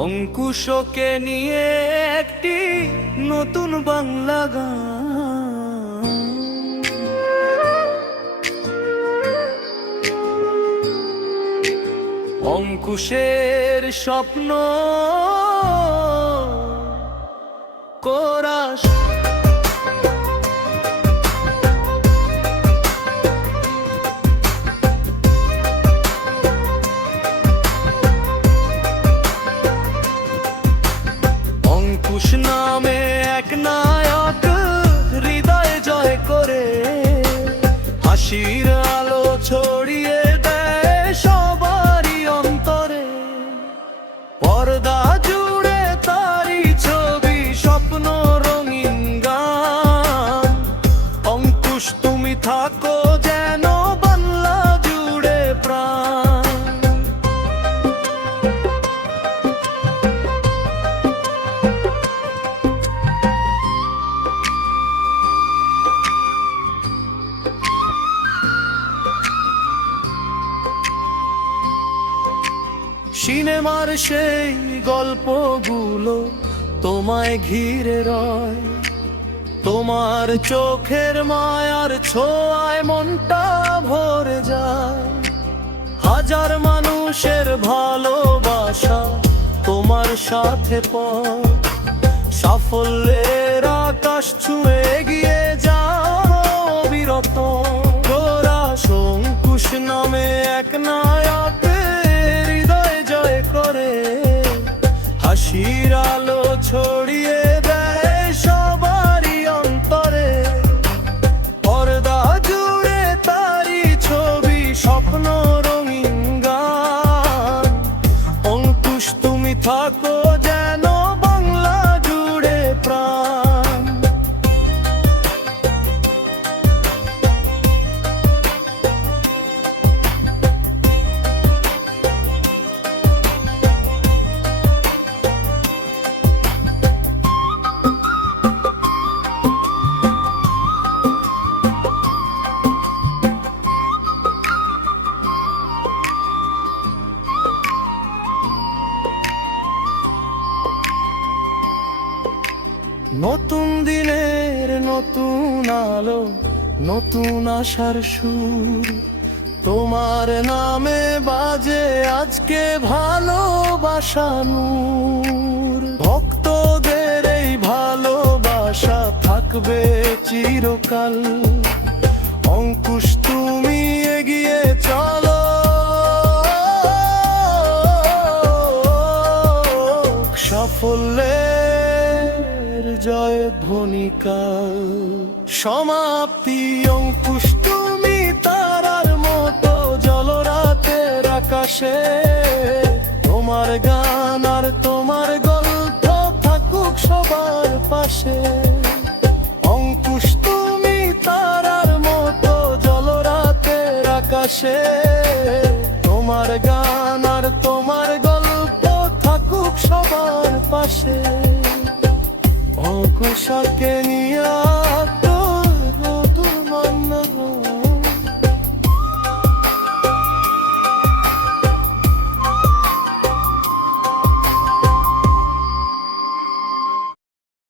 অঙ্কুশকে নিয়ে একটি নতুন বাংলা গান। অঙ্কুশের স্বপ্ন কোরাস অঙ্কুশ নামে এক নায়ক হৃদয় জয় করে হাসির আলো ছড়িয়ে দেয় সবারই অন্তরে। পর্দা জুড়ে তারি ছবি, স্বপ্ন রঙিন গান। অঙ্কুশ তুমি থাকো যেন বাংলা জুড়ে প্রাণ। সিনেমার সেই গল্পগুলো তোমায় ঘিরে রয়, তোমার চোখের মায়ার ছোঁয়ায় মনটা ভরে যায়। হাজার মানুষের ভালোবাসা তোমার সাথে পথ, সাফল্যের আকাশ ছুঁয়ে এগিয়ে যাও বিরত। কোরাস অঙ্কুশ নামে এক নায়ক হৃদয় জয় করে হাসির আলো ছড়িয়ে দেয় সবারই অন্তরে। পর্দা জুড়ে তারি ছবি, স্বপ্ন রঙিন গান। অঙ্কুশ তুমি থাকো যেন বাংলা জুড়ে প্রাণ। নতুন দিনের নতুন আলো, নতুন আশার সুর। তোমার নামে বাজে আজকে ভালোবাসা নূর। ভক্তদের এই ভালোবাসা থাকবে চিরকাল। অঙ্কুশ তুমি এগিয়ে চলো, সাফল্যের জয় ধ্বনিকাল। সমাপ্তি অঙ্কুশ তুমি তারার মতো জলরাতের আকাশে। তোমার গান আর তোমার গল্প থাকুক সবার পাশে। অঙ্কুশ তুমি তারার মতো জলরাতের আকাশে। তোমার গান আর তোমার গল্প থাকুক সবার পাশে। অঙ্কুশকে নিয়ে